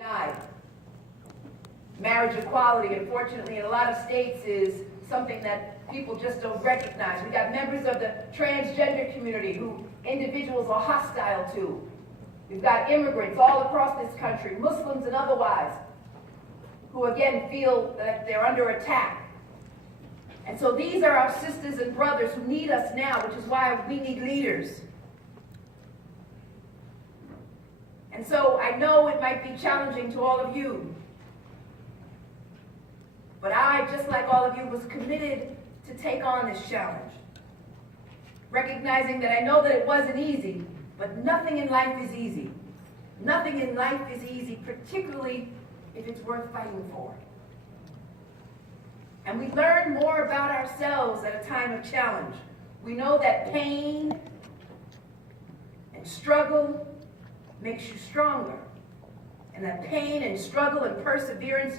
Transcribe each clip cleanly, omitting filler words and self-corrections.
died. Marriage equality, unfortunately, in a lot of states is something that people just don't recognize. We got members of the transgender community who individuals are hostile to. We've got immigrants all across this country, Muslims and otherwise, who again feel that they're under attack. And so these are our sisters and brothers who need us now, which is why we need leaders. And so I know it might be challenging to all of you, but I, just like all of you, was committed to take on this challenge, recognizing that I know that it wasn't easy, but nothing in life is easy. Nothing in life is easy, particularly if it's worth fighting for. And we learn more about ourselves at a time of challenge. We know that pain and struggle makes you stronger, and that pain and struggle and perseverance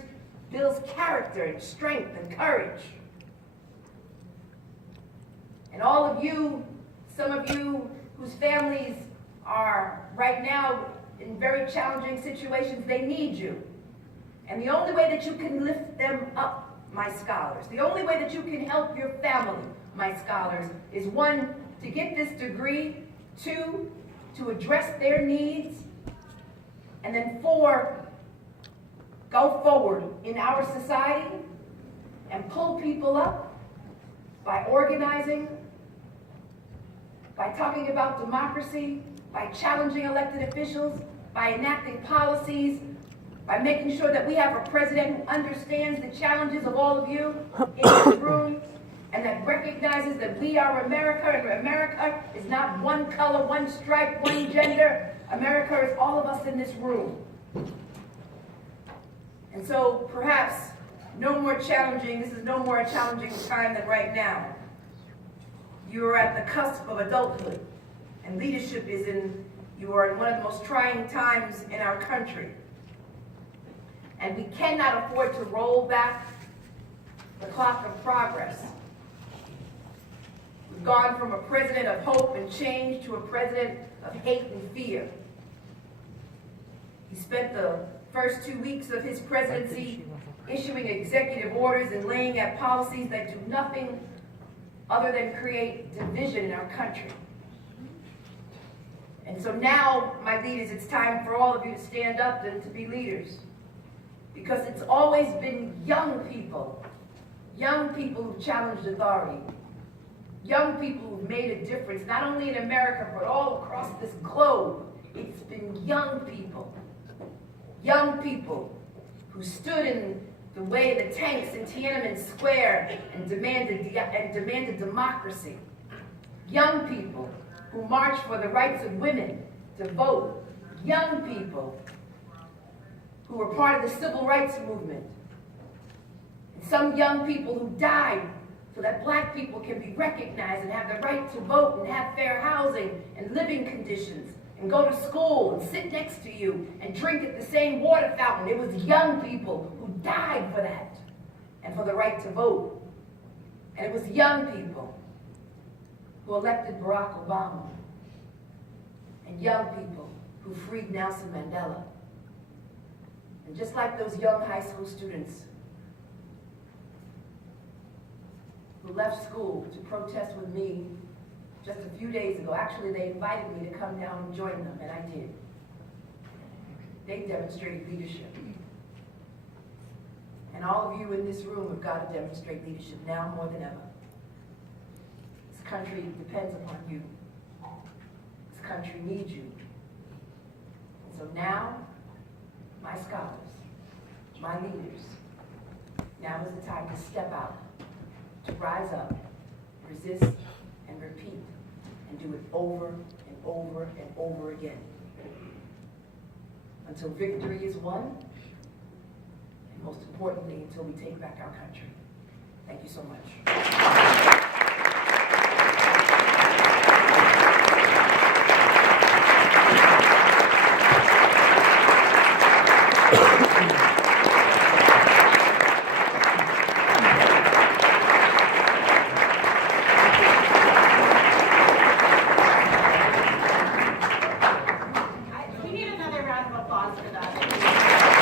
builds character and strength and courage. And all of you, some of you whose families are right now in very challenging situations, they need you. And the only way that you can lift them up, my scholars, the only way that you can help your family, my scholars, is one, to get this degree, two, to address their needs, and then four, go forward in our society and pull people up by organizing, by talking about democracy, by challenging elected officials, by enacting policies, by making sure that we have a president who understands the challenges of all of you in this room, and that recognizes that we are America, and America is not one color, one stripe, one gender. America is all of us in this room. And so perhaps this is no more a challenging time than right now. You are at the cusp of adulthood, and leadership you are in one of the most trying times in our country. And we cannot afford to roll back the clock of progress. We've gone from a president of hope and change to a president of hate and fear. He spent the first 2 weeks of his presidency issuing executive orders and laying out policies that do nothing other than create division in our country. And so now, my leaders, it's time for all of you to stand up and to be leaders. Because it's always been young people who've challenged authority, young people who've made a difference, not only in America, but all across this globe. It's been young people who stood in the way of the tanks in Tiananmen Square and demanded democracy. Young people who marched for the rights of women to vote. Young people who were part of the civil rights movement. And some young people who died so that black people can be recognized and have the right to vote and have fair housing and living conditions and go to school and sit next to you and drink at the same water fountain. It was young people who died for that and for the right to vote. And it was young people who elected Barack Obama, and young people who freed Nelson Mandela. And just like those young high school students who left school to protest with me just a few days ago, actually they invited me to come down and join them, and I did. They demonstrated leadership. And all of you in this room have got to demonstrate leadership now more than ever. This country depends upon you. This country needs you. And so now, my scholars, my leaders, now is the time to step out, to rise up, resist, and repeat, and do it over and over and over again. Until victory is won, and most importantly, until we take back our country. Thank you so much. We need another round of applause for that.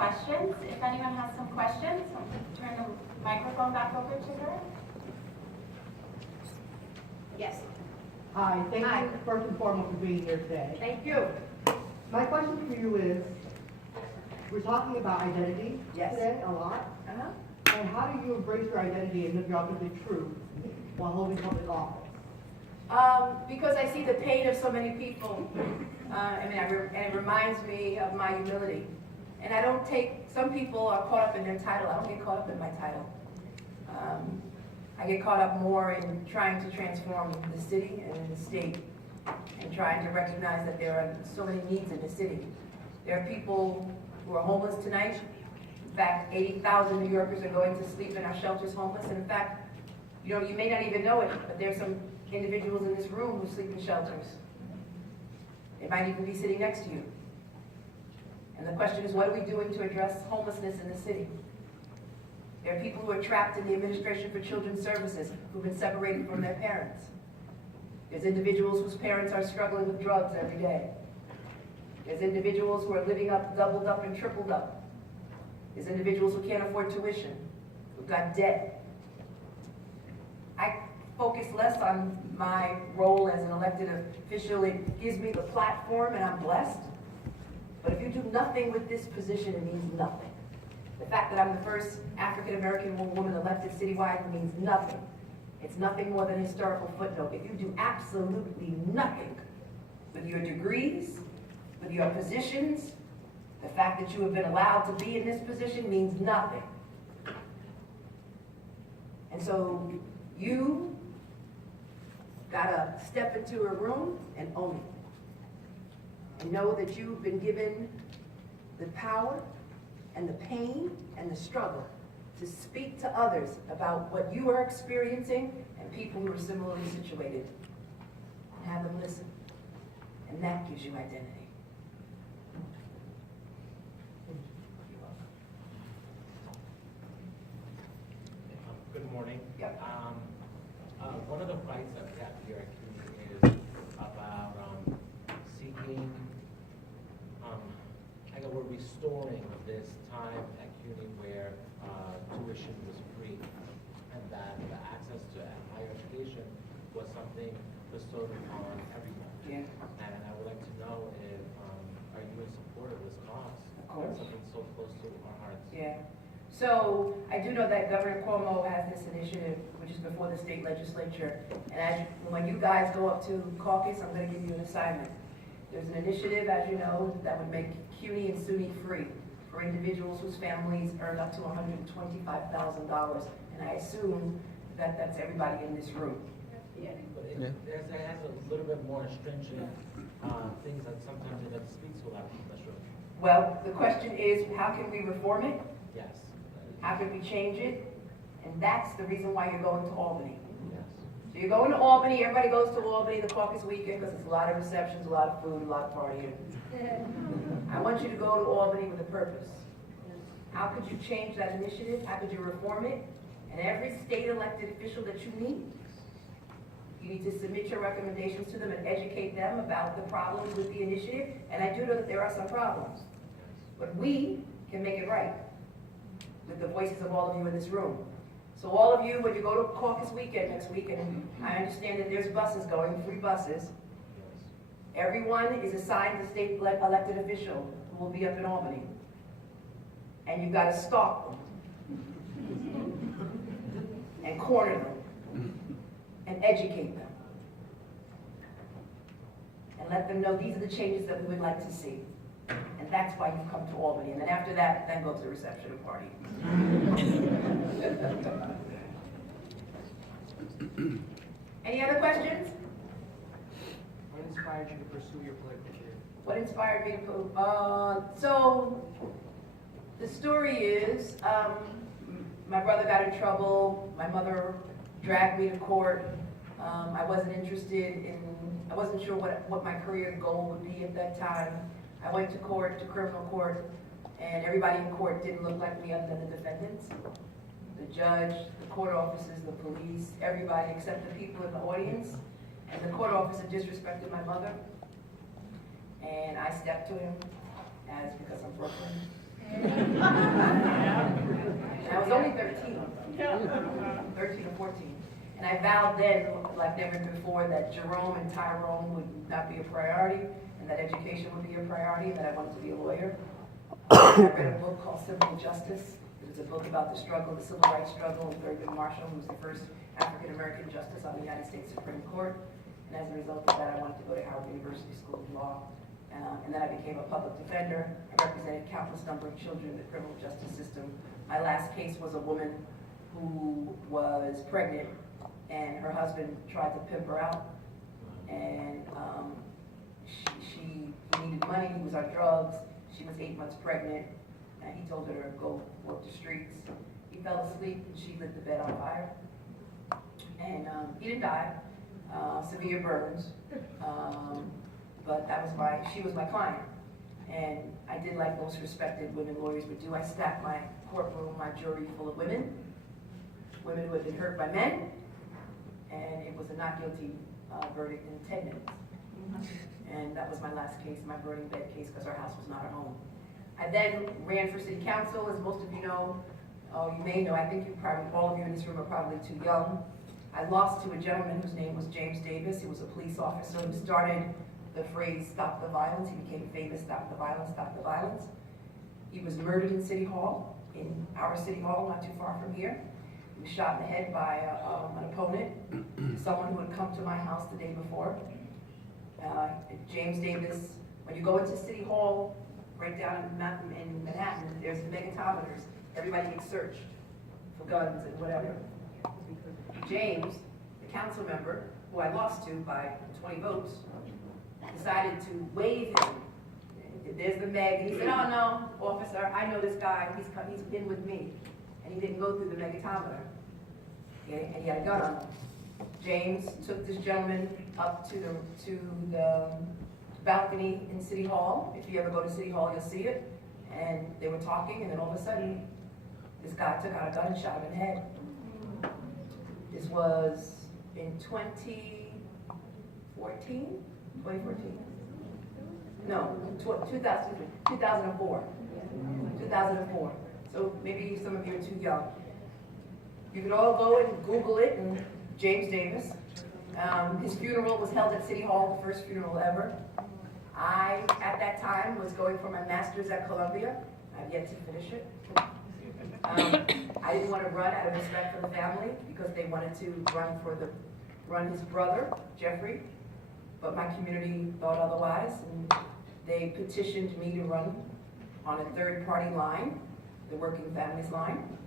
questions. If anyone has some questions, I'll turn the microphone back over to her. Yes. Hi, thank Hi. you first and foremost for being here today. Thank you. My question for you is, we're talking about identity Yes. today a lot. And how do you embrace your identity and live your authentic truth while holding public office? Because I see the pain of so many people, and it reminds me of my humility. And I don't take, some people are caught up in their title. I don't get caught up in my title. I get caught up more in trying to transform the city and the state, and trying to recognize that there are so many needs in the city. There are people who are homeless tonight. In fact, 80,000 New Yorkers are going to sleep in our shelters homeless. And in fact, you may not even know it, but there's some individuals in this room who sleep in shelters. They might even be sitting next to you. And the question is, what are we doing to address homelessness in the city? There are people who are trapped in the Administration for Children's Services who've been separated from their parents. There's individuals whose parents are struggling with drugs every day. There's individuals who are living up, doubled up and tripled up. There's individuals who can't afford tuition, who've got debt. I focus less on my role as an elected official. It gives me the platform and I'm blessed. But if you do nothing with this position, it means nothing. The fact that I'm the first African-American woman elected citywide means nothing. It's nothing more than a historical footnote. If you do absolutely nothing with your degrees, with your positions, the fact that you have been allowed to be in this position means nothing. And so you gotta step into a room and own it. And know that you've been given the power and the pain and the struggle to speak to others about what you are experiencing and people who are similarly situated. And have them listen. And that gives you identity. Good morning. Yep. One of the fights that we have here at CUNY is about seeking, we're restoring this time at CUNY where tuition was free, and that the access to higher education was something bestowed upon everyone. Yeah. And I would like to know if, are you in support of this cause? Of course. Something so close to our hearts. Yeah. So I do know that Governor Cuomo has this initiative, which is before the state legislature. And when you guys go up to caucus, I'm going to give you an assignment. There's an initiative, as you know, that would make CUNY and SUNY free for individuals whose families earn up to $125,000. And I assume that that's everybody in this room. Yeah, but it has a little bit more stringent things that sometimes it doesn't speak to a lot of people. That's true. Well, the question is, how can we reform it? Yes. How can we change it? And that's the reason why you're going to Albany. Yes. So you're going to Albany, everybody goes to Albany the caucus weekend because it's a lot of receptions, a lot of food, a lot of partying. I want you to go to Albany with a purpose. How could you change that initiative? How could you reform it? And every state elected official that you meet, you need to submit your recommendations to them and educate them about the problems with the initiative. And I do know that there are some problems. But we can make it right with the voices of all of you in this room. So all of you, when you go to caucus weekend next week, and I understand that there's buses going, free buses, everyone is assigned a state elected official who will be up in Albany. And you've got to stalk them and corner them and educate them and let them know these are the changes that we would like to see. And that's why you've come to Albany. And then after that, then go to the reception and party. Any other questions? What inspired you to pursue your political career? What inspired me to so the story is, my brother got in trouble. My mother dragged me to court. I wasn't sure what my career goal would be at that time. I went to court, to criminal court, and everybody in court didn't look like me other than the defendants. The judge, the court officers, the police, everybody except the people in the audience. And the court officer disrespected my mother. And I stepped to him, as because I'm Brooklyn. 2014. And I vowed then, like never before, that Jerome and Tyrone would not be a priority, and that education would be a priority, and that I wanted to be a lawyer. I read a book called Civil Justice. It was a book about the struggle, the civil rights struggle of Thurgood Marshall, who was the first African-American justice on the United States Supreme Court. And as a result of that, I wanted to go to Howard University School of Law. And then I became a public defender. I represented countless number of children in the criminal justice system. My last case was a woman who was pregnant, and her husband tried to pimp her out. And he needed money, he was on drugs. She was 8 months pregnant, and he told her to go work the streets. He fell asleep, and she lit the bed on fire. And he didn't die, severe burns, but she was my client. And I did like most respected women lawyers would do. I stacked my courtroom, my jury full of women who had been hurt by men, and it was a not guilty verdict in 10 minutes. And that was my last case, my burning bed case, because our house was not our home. I then ran for city council, as most of you know. You may know, I think all of you in this room are probably too young. I lost to a gentleman whose name was James Davis. He was a police officer who started the phrase, "Stop the violence." He became famous, "Stop the violence, stop the violence." He was murdered in City Hall, in our City Hall, not too far from here. He was shot in the head by an opponent, someone who had come to my house the day before. James Davis, when you go into City Hall, right down in Manhattan, there's the megatometers. Everybody gets searched for guns and whatever. James, the council member, who I lost to by 20 votes, decided to waive him. There's the meg. He said, "Oh no, officer, I know this guy. He's been with me." And he didn't go through the megatometer. Okay? And he had a gun on him. James took this gentleman up to the balcony in City Hall. If you ever go to City Hall, you'll see it. And they were talking, and then all of a sudden, this guy took out a gun and shot him in the head. This was in 2014? 2014? No, 2004. 2004. So maybe some of you are too young. You could all go and Google it, and James Davis. His funeral was held at City Hall, the first funeral ever. I, at that time, was going for my master's at Columbia. I've yet to finish it. I didn't want to run out of respect for the family because they wanted to run his brother, Jeffrey, but my community thought otherwise, and they petitioned me to run on a third-party line, the Working Families line.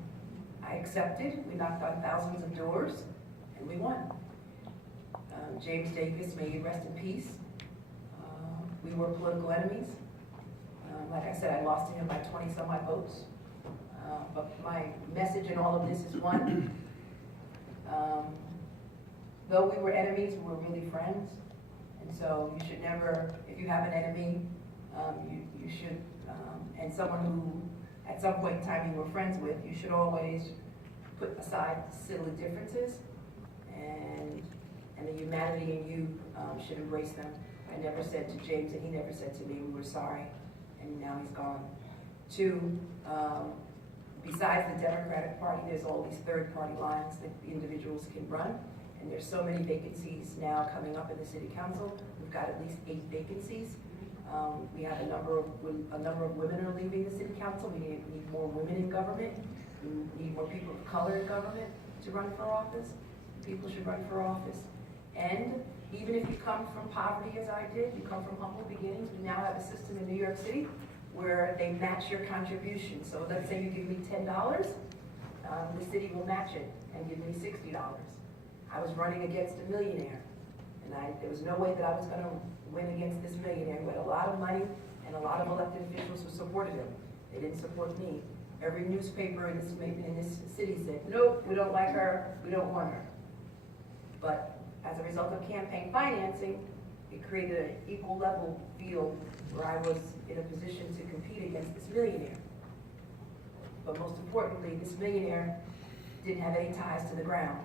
I accepted. We knocked on thousands of doors, and we won. James Davis, may you rest in peace. We were political enemies. Like I said, I lost to him by 20 some odd votes. But my message in all of this is one. Though we were enemies, we were really friends. And so you should never, if you have an enemy, you should, and someone who at some point in time you were friends with, you should always put aside silly differences, and the humanity in you should embrace them. I never said to James, and he never said to me, we were sorry, and now he's gone. Two, besides the Democratic Party, there's all these third-party lines that individuals can run, and there's so many vacancies now coming up in the City Council. We've got at least 8 vacancies. We have a number of women are leaving the City Council. We need more women in government. We need more people of color in government to run for office. People should run for office. And even if you come from poverty, as I did, you come from humble beginnings, we now have a system in New York City where they match your contribution. So let's say you give me $10, the city will match it and give me $60. I was running against a millionaire, and there was no way that I was going to win against this millionaire who had a lot of money and a lot of elected officials who supported him. They didn't support me. Every newspaper in this city said, nope, we don't like her, we don't want her. But as a result of campaign financing, it created an equal level field where I was in a position to compete against this millionaire. But most importantly, this millionaire didn't have any ties to the ground.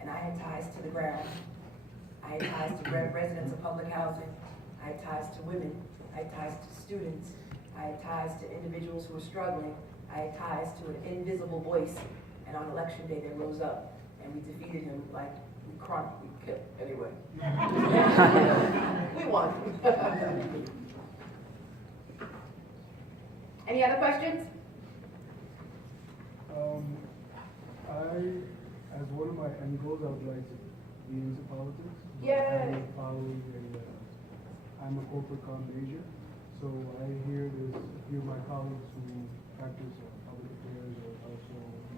And I had ties to the ground. I had ties to residents of public housing. I had ties to women. I had ties to students. I had ties to individuals who were struggling. I had ties to an invisible voice. And on election day, they rose up and we defeated him like we killed, anyway. We won. Any other questions? As one of my end goals, I would like to be into politics. Yay! I'm a corporate comm major, so I hear there's a few of my colleagues who practice public affairs or also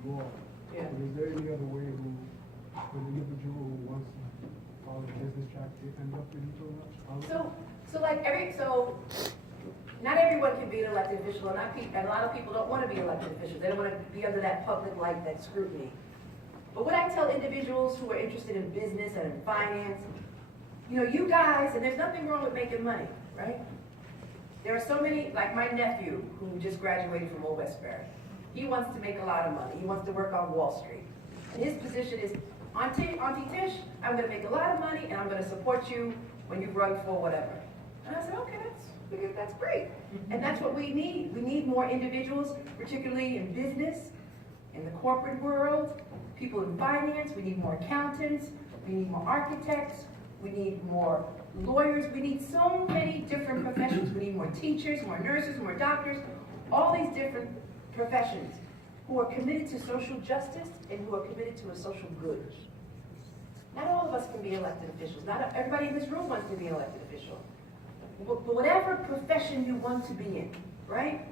law. Yeah. But is there any other way for an individual who wants to follow the business track to end up into politics? So not everyone can be an elected official, and a lot of people don't want to be elected officials. They don't want to be under that public light, that scrutiny. But what I tell individuals who are interested in business and in finance, you guys, and there's nothing wrong with making money, right? There are so many, like my nephew, who just graduated from Old Westbury. He wants to make a lot of money. He wants to work on Wall Street. And his position is, Auntie Tish, I'm going to make a lot of money, and I'm going to support you when you run for whatever. And I said, okay, that's great. And that's what we need. We need more individuals, particularly in business, in the corporate world, people in finance. We need more accountants. We need more architects. We need more lawyers. We need so many different professions. We need more teachers, more nurses, more doctors, all these different professions who are committed to social justice and who are committed to a social good. Not all of us can be elected officials. Not everybody in this room wants to be an elected official. But whatever profession you want to be in, right?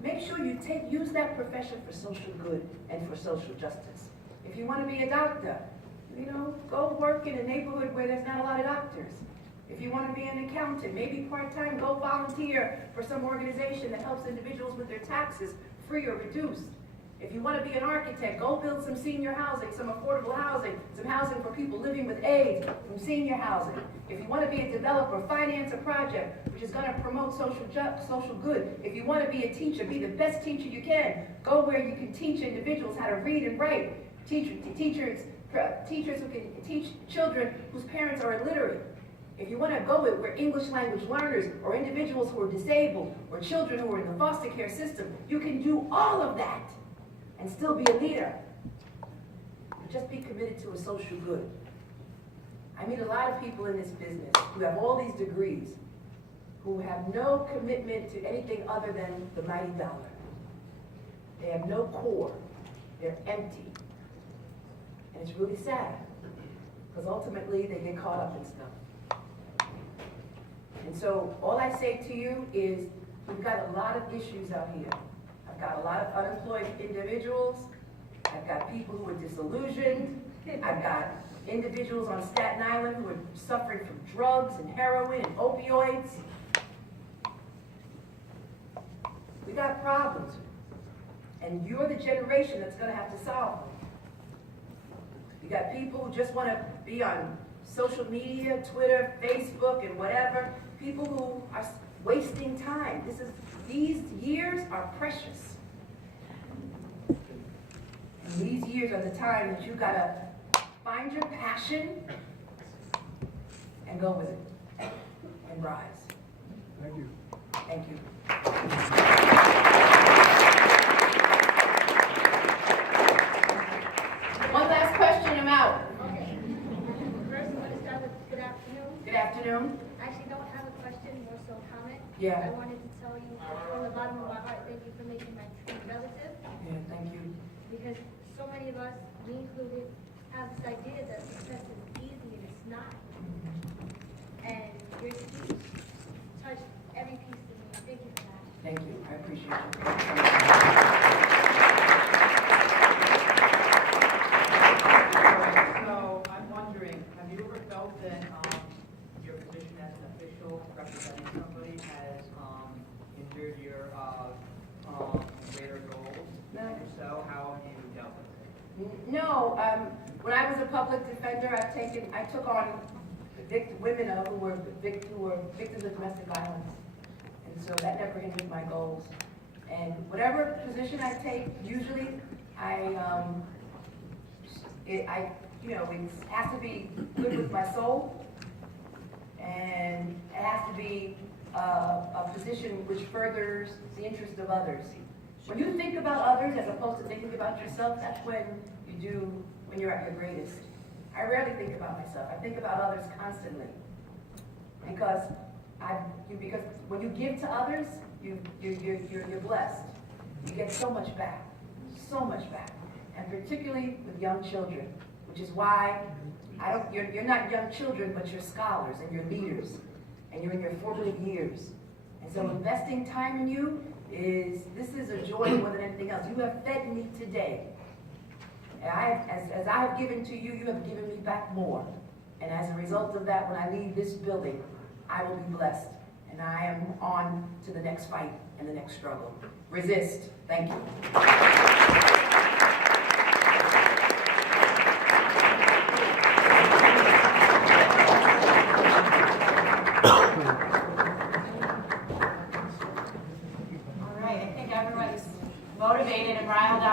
Make sure you use that profession for social good and for social justice. If you want to be a doctor, go work in a neighborhood where there's not a lot of doctors. If you want to be an accountant, maybe part-time, go volunteer for some organization that helps individuals with their taxes, free or reduced. If you want to be an architect, go build some senior housing, some affordable housing, some housing for people living with AIDS, some senior housing. If you want to be a developer, finance a project which is going to promote social good. If you want to be a teacher, be the best teacher you can. Go where you can teach individuals how to read and write. Teachers who can teach children whose parents are illiterate. If you want to go where English language learners or individuals who are disabled or children who are in the foster care system, you can do all of that and still be a leader. But just be committed to a social good. I meet a lot of people in this business who have all these degrees, who have no commitment to anything other than the mighty dollar. They have no core. They're empty. And it's really sad, because ultimately they get caught up in stuff. And so all I say to you is, we've got a lot of issues out here. I've got a lot of unemployed individuals. I've got people who are disillusioned. I've got individuals on Staten Island who are suffering from drugs and heroin and opioids. We got problems. And you're the generation that's going to have to solve them. You got people who just want to be on social media, Twitter, Facebook, and whatever. People who are wasting time. These years are precious. And these years are the time that you gotta find your passion and go with it and rise. Thank you. Thank you. One last question, I'm out. Okay. First, I'm going to start with good afternoon. Good afternoon. I actually don't have a question, more so a comment. Yeah. I wanted to tell you from the bottom of my heart, thank you for making my tree relative. Yeah, thank you. Because so many of us, me included, have this idea that success is easy and it's not. And your speech touched every piece of me. Thank you for that. Thank you. I appreciate you. So I'm wondering, have you ever felt that your position as an official representing somebody has hindered your greater goals? No. And if so, how have you dealt with it? No, when I was a public defender, I took on women who were victims of domestic violence. And so that never hindered my goals. And whatever position I take, usually it has to be good with my soul, and it has to be a position which furthers the interest of others. When you think about others as opposed to thinking about yourself, that's when you do when you're at your greatest. I rarely think about myself. I think about others constantly. Because because when you give to others, you're blessed. You get so much back, and particularly with young children, which is why you're not young children, but you're scholars and you're leaders, and you're in your formative years. And so investing time in you this is a joy more than anything else. You have fed me today. And as I have given to you, you have given me back more. And as a result of that, when I leave this building, I will be blessed. And I am on to the next fight and the next struggle. Resist. Thank you. All right, I think everyone's motivated and riled up.